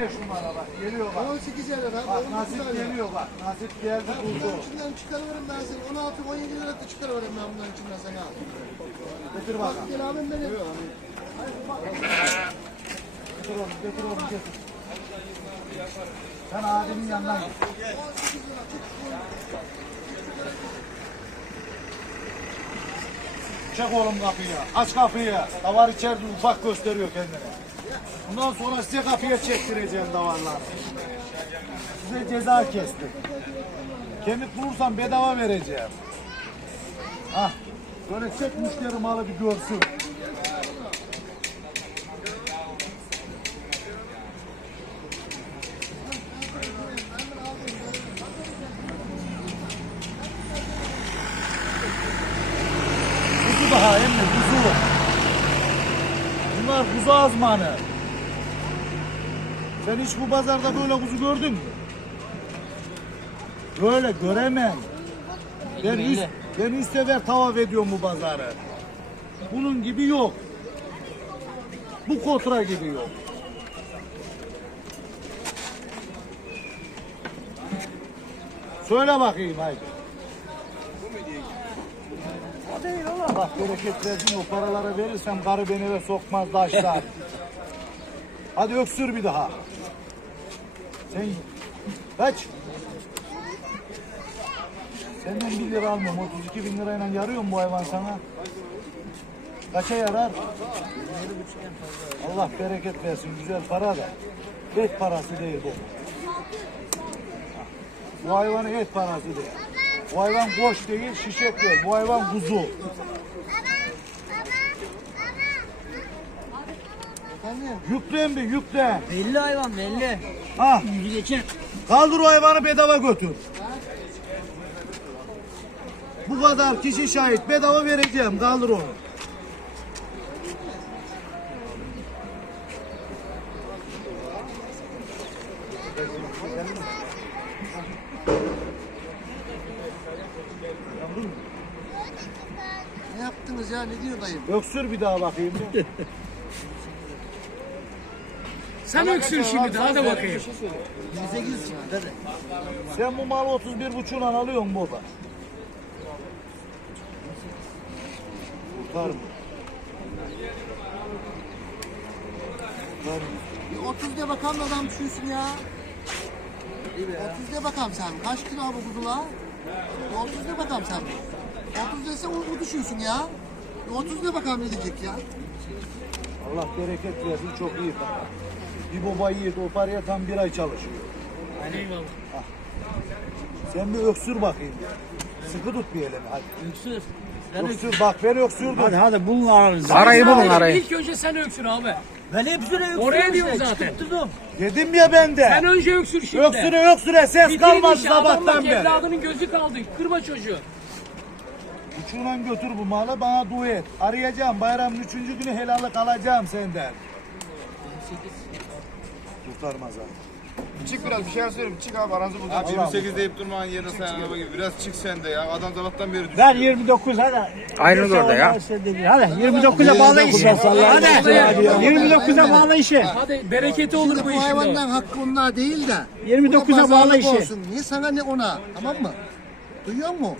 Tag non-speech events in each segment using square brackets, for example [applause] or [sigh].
bak geliyor bak. 18 lira. Bak nasip geliyor bak. Nasip geldi buldu. Bunun içinden çıkarıverim ben seni. 16 17 lira da çıkarıverim ben bunların içinden sana. Getir bakalım. Gel abim benim. Getir oğlum getir oğlum getir. Sen abimin yanına git. Çek oğlum kapıyı. Aç kapıyı. Davar içeride ufak gösteriyor kendini. Bundan sonra size kapıya çektireceğim davarları. Size ceza kestim. Kemik bulursam bedava vereceğim. Hah. Böyle çek müşteri malı bir görsün. Kuzu daha emmi kuzu. Bunlar kuzu azmanı. Sen hiç bu pazarda böyle kuzu gördün mü? Böyle göremem. Ben üst, ben üst sefer tavaf ediyorum bu pazarı. Bunun gibi yok. Bu kotra gibi yok. Söyle bakayım haydi. O değil oğlum. Allah bereket versin o paraları verirsem karı beni eve sokmaz aşağı. [laughs] Hadi öksür bir daha. Sen kaç? Senden bir lira almam. 32 bin lirayla yarıyor mu bu hayvan sana? Kaça yarar? Allah bereket versin. Güzel para da. Et parası değil bu. Bu hayvanın et parası değil. Bu hayvan boş değil, şişek değil. Bu hayvan kuzu. Yüklen bir yüklen. Belli hayvan belli. Ha, Yüzü kaldır o hayvanı bedava götür. Bu kadar kişi şahit bedava vereceğim. Kaldır onu. Ne yaptınız ya? Ne diyor dayım? Öksür bir daha bakayım. [laughs] Sen öksür şimdi daha da bakayım. 28 çıktı dede. Sen bu malı 31 buçuğuna alıyorsun baba. Kurtar mı? Kurtar mı? Bir 30 de bakalım adam düşüyorsun ya. 30 de bakalım sen. Kaç kilo bu kuzular? Bir 30 de bakalım sen. 30 dese o, düşüyorsun ya. Bir 30 de bakalım ne diyecek ya. Allah bereket versin çok iyi para. Bir baba yiğit o paraya tam bir ay çalışıyor. Eyvallah. Sen bir öksür bakayım. Sıkı tut bir elini hadi. Yüksür. Öksür bak ben öksürdüm. Hadi hadi bulun aranızı. Arayı bulun arayı. İlk önce sen öksür abi. Ben hepsine öksürüyorum. Oraya diyorum işte, zaten. çıkarttırdım. Dedim ya ben de. Sen önce öksür şimdi. Öksüre öksüre ses Bitirin kalmadı sabahtan beri. evladının gözü kaldı. Kırma çocuğu. Uçuğuna götür bu malı bana dua et. Arayacağım bayramın üçüncü günü helallik alacağım senden. Kurtarmaz abi. Çık biraz bir şeyler söyleyeyim. Çık abi aranızı bulacağım. Allah 28 deyip durman yerine sen araba gibi. Biraz çık sen de ya. Adam sabahtan beri Ver 29 hadi. Ayrıldı orada ya. Hadi 29'a bağla işi. Hadi. 29'a bağla işi. Hadi bereketi olur Şimdi bu bu işin. hayvandan hakkı onlar değil de. 29'a buna bağla işi. Olsun. Ne sana ne ona. Tamam mı? Duyuyor musun?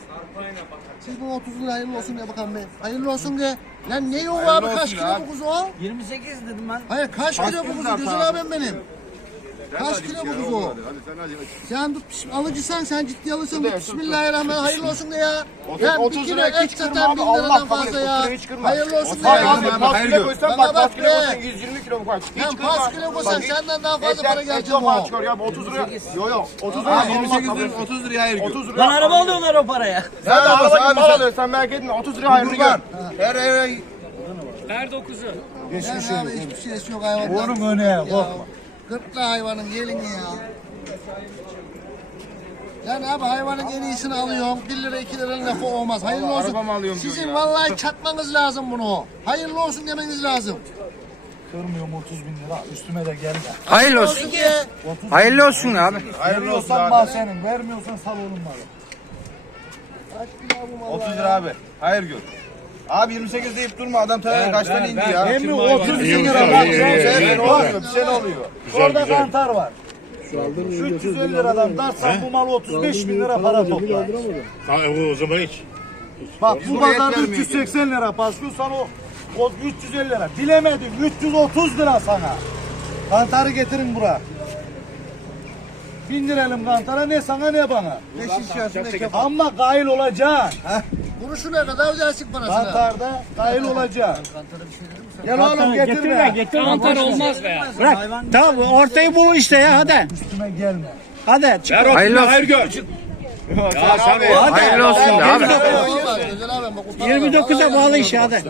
Siz bu 30 lira hayırlı olsun diye bakalım be. Hayırlı olsun diye. Lan ne yok abi kaç kilo abi. bu kuzu o? 28 dedim ben. Hayır kaç kilo bu kuzu gözün abim benim. Kaç kilo bu kuzu o? Hadi sen hadi. Sen tut alıcısan sen ciddi alırsan tut bismillahirrahmanirrahim hayırlı olsun de ya. Otuz- Sen bir kilo liraya et hiç kırma satan abi, bin Allah liradan kabul fazla ya. otuz liraya hiç kırma. Hayırlı olsun de Abi ya. pas kilo koysan Bana bak bak pas kilo be. koysan 120 kilo. Hiç Sen kırma. pas kilo koysan Bak, hiç- senden daha fazla Etten- para gelecek yok o. ya 30 lira. Yo yo 30 lira. 28 lira 30 liraya hayır 30 lira. Lan araba alıyorlar o paraya. Sen de araba gibi mal alıyorsun sen merak etme 30 lira hayır gör. Her eve Ver 9'u. Geçmiş Yani abi olsun. hiçbir şeysi yok hayvandan. Onun öne korkma. Gırtla hayvanın gelini ya. Yani abi hayvanın en iyisini alıyorsun. 1 lira 2 lira lafı olmaz. Hayırlı Vallahi olsun. arabamı alıyorum diyor Sizin ya. vallahi çatmanız lazım bunu. Hayırlı olsun demeniz lazım. Kırmıyorum 30 bin lira. Üstüme de gelme. Hayırlı olsun. Diye. Hayırlı olsun abi. hayırlı olsun Veriyorsan abi. senin. Vermiyorsan sal oğlum mal 30 lira abi. Hayır gör. Abi 28 deyip durma adam tane kaç tane indi ya. Hem mi 30 bin lira Bak sen ne oluyor? Bir şey ne oluyor? Orada kantar var. 350 liradan darsan bu mal 35 bin lira para toplar. o zaman hiç. Bak bu pazarda gelmeyiz. 380 lira paskül sana o, o 350 lira. Bilemedim 330 lira sana. Kantarı getirin buraya. Bindirelim kantara ne sana ne bana. Beş iş kebap. Ama kail olacaksın. Kuruşu ne kadar ödersin parasını? Kantarda kail olacaksın. Gel oğlum Getir getir be be. getir. Kantar olmaz be ya. Bırak. Tamam ortayı bul işte ya hadi. Üstüme gelme. Hadi çık. Hayırlı olsun. Hayırlı olsun de abi. Olmaz, Özel abi bak utanma. 29'a bağlı iş hadi.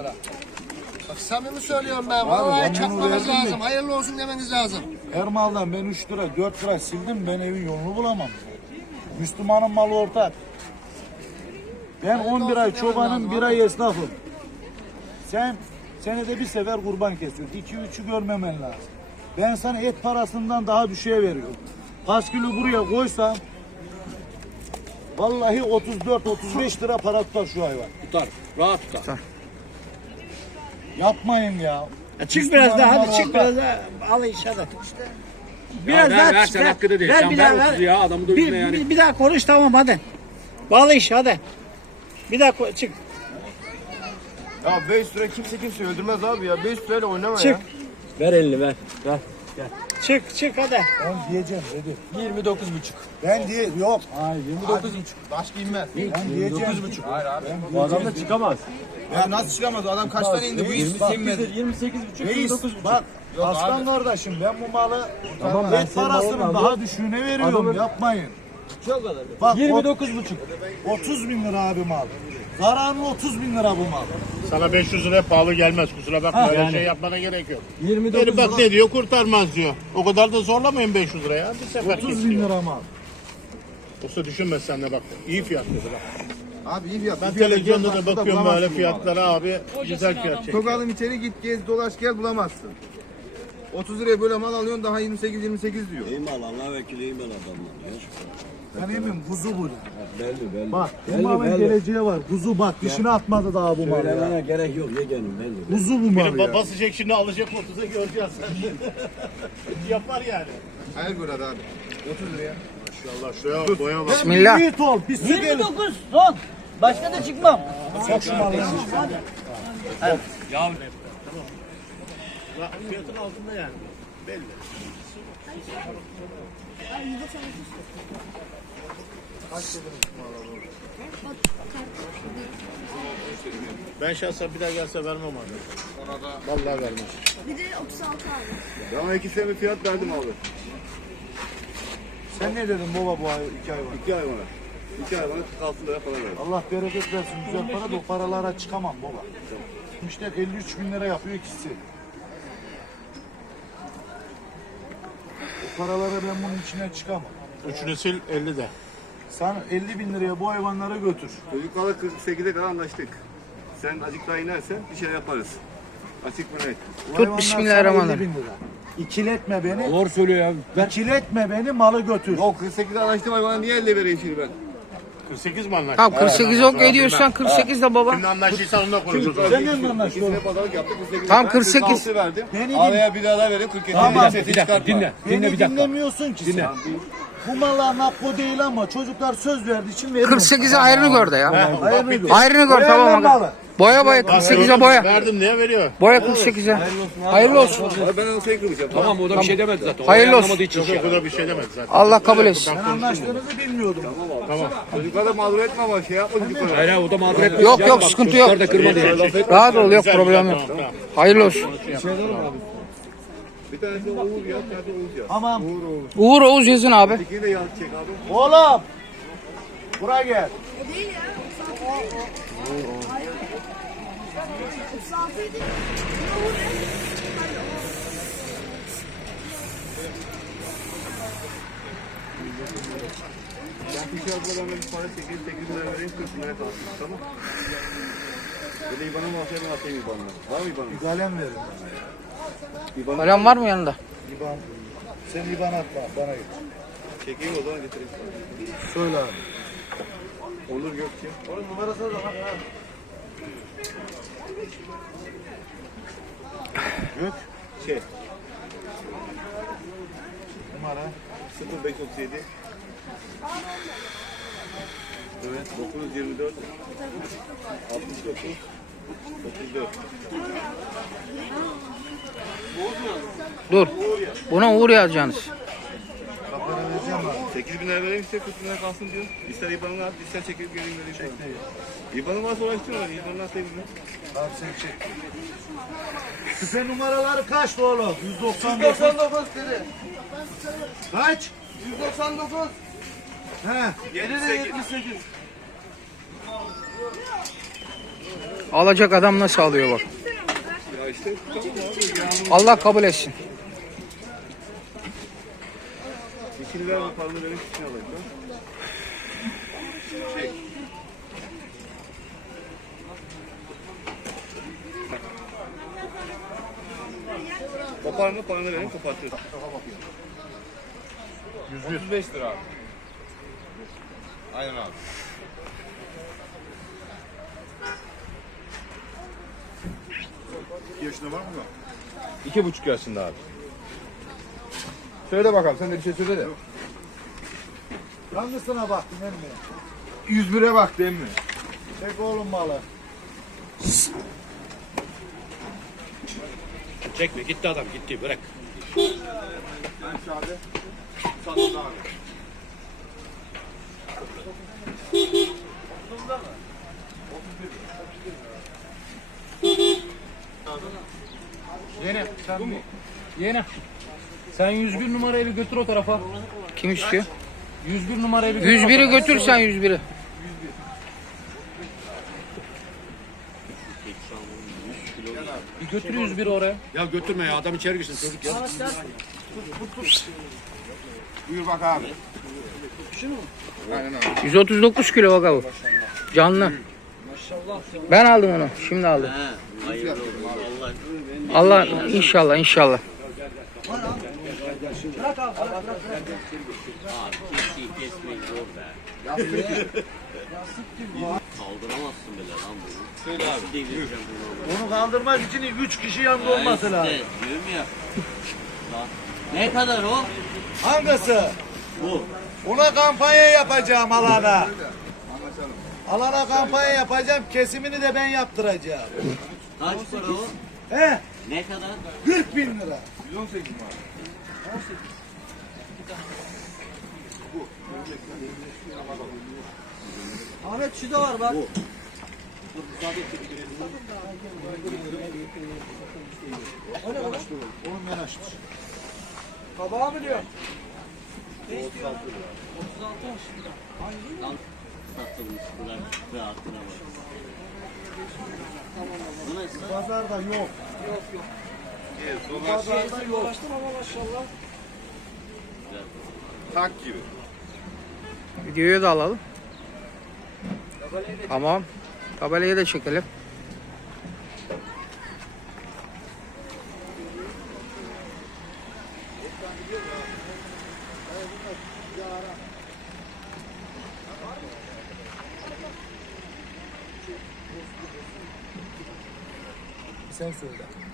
Bak samimi söylüyorum ben. Vallahi çakmamız lazım. Hayırlı olsun demeniz lazım. Her maldan ben 3 lira 4 lira sildim ben evin yolunu bulamam. Müslümanın malı ortak. Ben 11 ay çobanım bir ay esnafım. Sen senede bir sefer kurban kesiyorsun. 2-3'ü görmemen lazım. Ben sana et parasından daha düşeye veriyorum. Paskülü buraya koysam Vallahi 34-35 lira para tutar şu hayvan. Tutar. Rahat tutar. Yapmayın ya. Ya Çık biraz daha hadi çık biraz daha. Al iş hadi. Biraz ver, daha ver, çık. sen hakkını değil. Ver bir ver daha ver. 30 ya, adamı da bir, yani. bir, bir daha konuş tamam hadi. Bağlı iş hadi. Bir daha ko- çık. Ya 5 lira kimse kimse öldürmez abi ya. 5 lirayla oynama Çık. ya. Ver elini ver. Ver. Çık çık hadi. Ben diyeceğim dedi. 29 buçuk. Ben diye yok. Hayır 29 buçuk. Başka inmez. Ben diyeceğim. Hayır abi. Bu adam da çıkamaz. Ya nasıl çıkamaz? Adam kaç tane indi? Bu iş inmedi. 28 buçuk. Reis bak aslan kardeşim ben bu malı et parasının daha düşüğüne veriyorum yapmayın. Çok kadar. Bak 29 buçuk. 30 bin lira abi mal. Zararlı 30 bin lira bu mal. Sana 500 liraya pahalı gelmez kusura bakma öyle şey yapmana gerek yok. 29 Beni bak ne diyor kurtarmaz diyor. O kadar da zorlamayın 500 liraya. Bir sefer 30 bin lira mal. Yoksa düşünmez sen de bak. İyi fiyat dedi bak. Abi iyi fiyat. Ben fiyata televizyonda da bakıyorum bulamazsın böyle bu fiyatlara abi. Güzel fiyat çekiyor. Sokalım içeri git gez dolaş gel bulamazsın. 30 liraya böyle mal alıyorsun daha 28 28 diyor. Ben eminim kuzu bu. Belli belli. Bak bu malın geleceği var. Kuzu bak dişini atmadı daha bu mal ya. gerek yok yeğenim belli. Kuzu bu mal Benim ya. ba- basacak şimdi alacak 30'a göreceğiz. [laughs] Yapar yani. Hayır burada abi. 30 liraya. İnşallah şuraya bak, boya bak. Bismillah. Yiğit ol bir su gelin. 29 son. Başka da çıkmam. Sok şu malını. Fiyatın altında yani. Belli. Ben şahsen bir daha gelse vermem abi. Vallahi vermem. Bir de 36 aldım. Ama iki sene fiyat verdim abi. Sen ne dedin baba bu ay iki ay var? 2 ay bana. 2 ay bana 46 lira falan verdim. Allah bereket versin güzel para da o paralara çıkamam baba. Müşteri 53 bin lira yapıyor ikisi. O paralara ben bunun içine çıkamam. Üç nesil 50 de. Sen 50 bin liraya bu hayvanları götür. Çocuklarla 48'e kadar anlaştık. Sen azıcık daha inersen bir şey yaparız. Açık mı net? Bu Tut, hayvanlar bismillahirrahmanirrahim. sana 50 bin lira. İkiletme beni. Doğru söylüyor ya. Ver. İkiletme beni malı götür. Yok 48'e anlaştım hayvana niye 50 vereyim şimdi ben? 48 mi anlaştık? Tamam 48 yok ediyorsan 48 de baba. Şimdi anlaştıysan onunla konuşuruz. Sen ne anlaştın? İkisine pazarlık yaptık. 48 Tamam, ben 48. 46 verdim. Beni Araya bir daha vereyim 47. Tamam, Bir dakika dinle. Beni Dinle bir dakika. dinlemiyorsun ki sen. Bu mallar nakko değil ama çocuklar söz verdiği için veriyorum. 48'e ayrını gör de ya. Ayrını gör. Ayrını gör Boya tamam aga. Boya boya 48'e boya. Verdim diye veriyor. Boya 48'e. Hayırlı olsun. Ben onu şey kıracağım. Tamam o da bir şey demedi zaten. O Hayırlı olsun. anlamadığı için Yok şey yok o da bir şey demedi zaten. Allah kabul etsin. Ben anlaştığınızı bilmiyordum. Çocuklara mağdur etme ama şey yapma çocuklara. Hayır hayır o da mağdur etmiyor. Yok yok sıkıntı çocuklar yok. da kırmadı yani. Rahat ol yok problem yok. Hayırlı olsun. Bir tanesi Uğur ya, bir tanesi Oğuz ya. Tamam. Uğur Oğuz. Uğur Oğuz yazın abi. İkini de yaz çek abi. Oğlum. Buraya gel. O değil ya. 36 değil. Hayır. 36 idi. Ne oldu? Hayır, o- Ben kişi abladan bir para çekeyim, 8 lira vereyim, 40 lira kalsın. Tamam. Böyle İban'a mı atayım, atayım İban'la. Var mı İban'la? Galem verin. Kalem var mı yanında? İban. Sen İban atma bana git. Çekeyim o zaman getireyim. Söyle abi. Onur Gökçe. Onun numarasına da bak ha. Gök. Şey. Numara 0537 Evet 924 69 34 Dur. Buna Uğur yazacaksınız. 8 bin lira vereyim ister 40 bin lira kalsın diyor. İster IBAN'ını at, ister çekip geleyim vereyim. Çek değil. İBAN'ı varsa uğraştırma. İBAN'ını atayım mı? Abi sen çek. Küpe numaraları kaçtı oğlum? 199. 199 dedi. Kaç? 199. He. 78. Alacak adam nasıl alıyor bak. Ya işte tamam abi. Yağmur. Allah kabul etsin. İkili ver bu benim için. Çek. Paranı verin kopartırız. 35 lira abi. Aynen abi. Yaşında var mı? İki buçuk yaşında abi. Söyle bakalım sen de bir şey söyle de. Hangisine baktın emmi? 101'e bak değil mi? Çek oğlum malı. Çekme gitti adam gitti bırak. Yeni. Sen mi? Yeni. Sen 101 numarayı bir götür o tarafa. Kim istiyor? 101 numarayı bir götür. 101'i götür sen 101'i. Bir götür 101'i oraya. Ya götürme ya adam içeri girsin çocuk ya. Buyur bak abi. Aynen abi. 139 kilo bak abi. Canlı. Ben aldım onu. Şimdi aldım. Allah inşallah inşallah. Onu kaldırmak için 3 kişi yanında olması lazım. Ne kadar o? Hangisi? Bu. Ona kampanya yapacağım alana. Alana kampanya yapacağım. Kesimini de ben yaptıracağım. Kaç para o? He? Ne kadar? 40 bin lira. 118 mi abi? Ahmet şu da var bak. Onu ben açtım. Kabağı mı diyor? Satılmış bırak ve altına bak. Bu ne? Pazarda yok. Pazarda yok. Tak gibi. Videoyu da alalım. Tamam. Tabelayı da çekelim.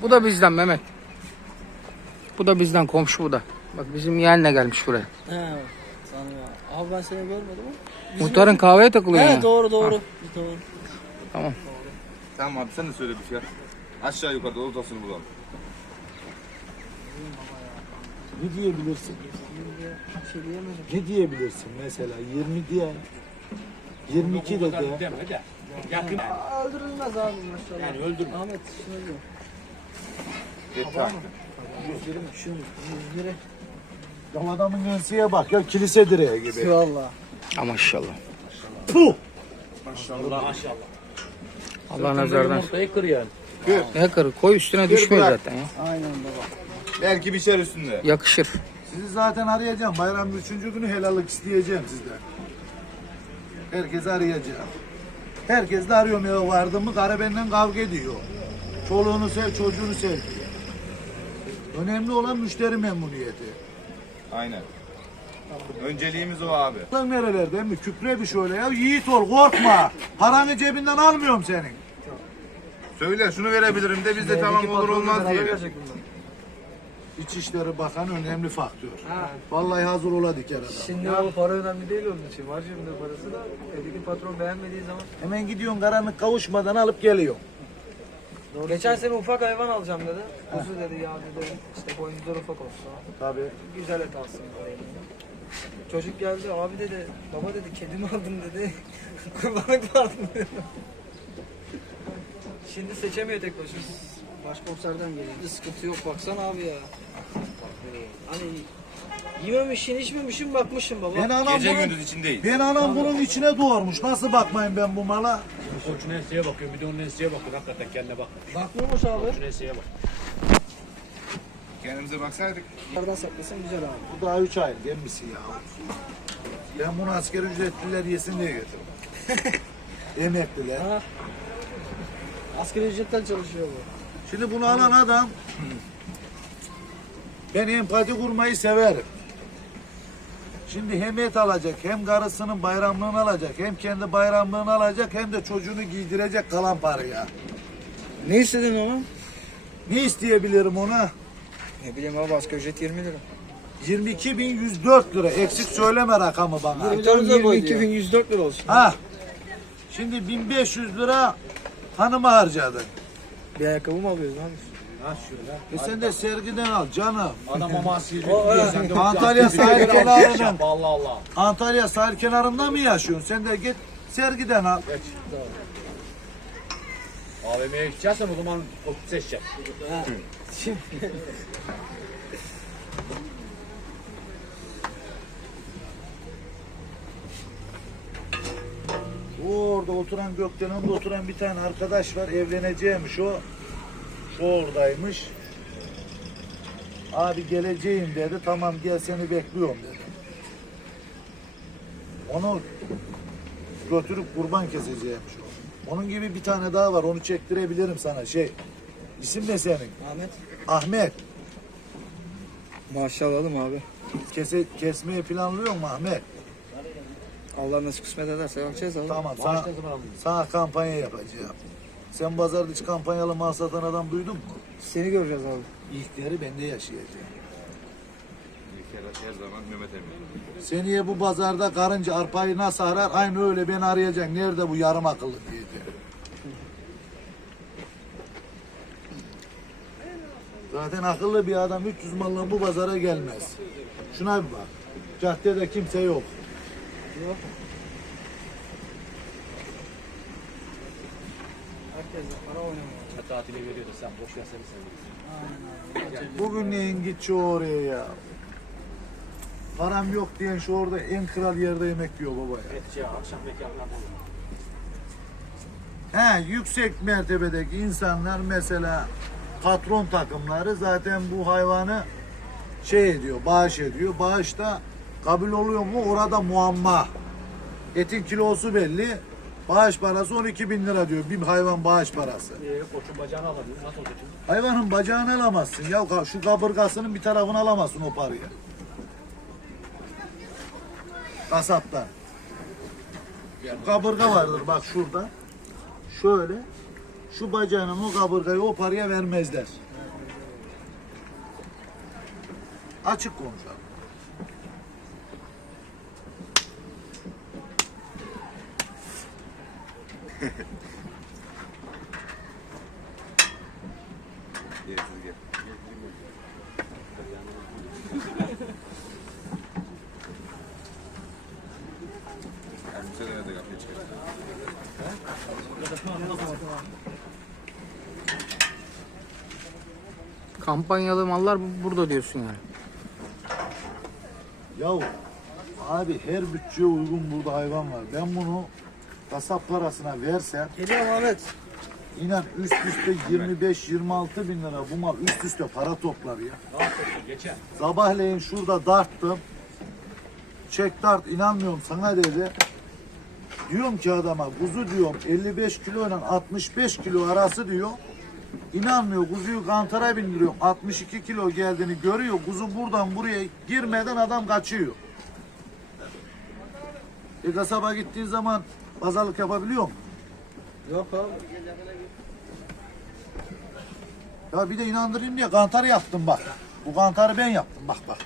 Bu da bizden Mehmet. Bu da bizden komşu bu da. Bak bizim yeğenle gelmiş buraya. He, sanıyorum. Abi ben seni görmedim ama. Muhtarın kahveye takılıyor He yani. doğru doğru. Doğru. Tamam abi sen de söyle bir fiyat. Aşağı yukarı ortasını bulalım. Ne diyebilirsin? Ne diyebilirsin mesela 20 diye 22 de de. Deme de. Yakın. Öldürülmez abi maşallah. Yani öldürme. Ahmet şunu diyor. Yeter. Şunu 101'e. Ya adamın göğsüye bak ya kilise direği gibi. Valla. Ha, maşallah. Puh! Maşallah maşallah. Allah nazardan. Ortayı kır yani. Ne kırı? Koy üstüne düşmüyor bırak. zaten ya. Aynen baba. Belki bir şey üstünde. Yakışır. Sizi zaten arayacağım. Bayram 3. günü helallik isteyeceğim sizden. Herkesi arayacağım. Herkes de arıyorum ya vardı mı karı benden kavga ediyor. Çoluğunu sev, çocuğunu sev. Önemli olan müşteri memnuniyeti. Aynen. Önceliğimiz o abi. Lan nerelerde mi? Küpre bir şöyle ya. Yiğit ol korkma. Paranı cebinden almıyorum senin. Söyle şunu verebilirim de biz de tamam olur olmaz diyelim. İçişleri Bakanı önemli faktör. Vallahi hazır ola diker adam. Şimdi o para önemli değil onun için. Var cebinde parası da öteki patron beğenmediği zaman. Hemen gidiyorsun karanlık kavuşmadan alıp geliyorsun. Geçen sene ufak hayvan alacağım dedi. Kuzu dedi ya dedi işte boynuzları ufak olsun. Tabii. Güzel et alsın dedi. Çocuk geldi abi dedi baba dedi kedi mi aldın dedi. [laughs] Kurbanlık mı aldın dedi. Şimdi seçemiyor tek başına. Başkomiserden geliyor. Sıkıntı yok baksana abi ya. Hani yememişsin içmemişsin bakmışsın baba. Ben anam Gece bunun, gündüz içindeyiz. ben anam bunun içine doğurmuş. Nasıl bakmayın ben bu mala? Koçun enseye bakıyor, bir de onun enseye bakıyor. Hakikaten kendine bak. Bakmıyormuş abi. Koçun enseye bak. Kendimize baksaydık. Nereden saklasın güzel abi. Bu daha üç aylık emmisi ya. Ben bunu asker ücretliler yesin diye getirdim. [laughs] Emekliler. Ha. Asgari ücretten çalışıyor bu. Şimdi bunu alan adam ben empati kurmayı severim. Şimdi hem et alacak, hem karısının bayramlığını alacak, hem kendi bayramlığını alacak, hem de çocuğunu giydirecek kalan paraya. Ne istedin ona? Ne isteyebilirim ona? Ne bileyim abi asgari ücret 20 lira. 22.104 lira. Eksik söyleme rakamı bana. Tamam 22.104 lira olsun. Ha. Şimdi 1500 lira hanıma harcadın. Bir ayakkabı mı alıyoruz abi? E sen de sergiden al canım. Adam ama asil Antalya sahil kenarının Allah Allah. Antalya sahil kenarında mı yaşıyorsun? Sen de git sergiden al. AVM'ye gideceksen o zaman o seçecek. O orada oturan Gökdelen'de oturan bir tane arkadaş var. Evleneceğimiş o. Şu oradaymış. Abi geleceğim dedi. Tamam gel seni bekliyorum dedi. Onu götürüp kurban keseceğimmiş o. Onun gibi bir tane daha var. Onu çektirebilirim sana. Şey. İsim ne senin? Ahmet. Ahmet. Maaşı alalım abi. Kese, kesmeyi planlıyor mu Ahmet? Allah nasıl kısmet ederse yapacağız abi. Tamam sana, sana kampanya yapacağım. Sen pazarda hiç kampanyalı mal satan adam duydun mu? Seni göreceğiz abi. İlkleri bende yaşayacağım. Her zaman Mehmet Emin. Seneye bu pazarda karınca arpayı nasıl arar? Aynı öyle beni arayacak. Nerede bu yarım akıllı diyecek. Zaten akıllı bir adam 300 malla bu pazara gelmez. Şuna bir bak. Caddede kimse yok. Herkes para oynamıyor. Tatile veriyordu sen boş versene sen. Bugün neyin git şu oraya ya. Param yok diyen şu orada en kral yerde yemek yiyor baba ya. Et ya akşam mekanlar dolu. He, yüksek mertebedeki insanlar mesela patron takımları zaten bu hayvanı şey ediyor, bağış ediyor. Bağış da kabul oluyor mu? Orada muamma. Etin kilosu belli. Bağış parası 12 bin lira diyor. Bir hayvan bağış parası. Ee, koçun bacağını alamıyor. Nasıl olacak? Hayvanın bacağını alamazsın. Ya şu kaburgasının bir tarafını alamazsın o parayı. Kasaptan. Şu kaburga vardır bak şurada. Şöyle. Şu bacağının o kaburgayı o paraya vermezler. Açık konuşalım. Gel siz gel. Sene de. Kampanyalı mallar bu- burada diyorsun yani. Yahu abi her bütçeye uygun burada hayvan var. Ben bunu kasap parasına versem Geliyorum Ahmet. inan üst üste 25-26 bin lira bu mal üst üste para toplar ya. Sabahleyin şurada darttım. Çek dart inanmıyorum sana dedi. Diyorum ki adama kuzu diyorum 55 kilo ile 65 kilo arası diyor. İnanmıyor kuzuyu kantara bindiriyor. 62 kilo geldiğini görüyor. Kuzu buradan buraya girmeden adam kaçıyor. E kasaba gittiği zaman Pazarlık yapabiliyor mu? Yok abi. Ya bir de inandırayım diye kantar yaptım bak. Bu kantarı ben yaptım bak bak.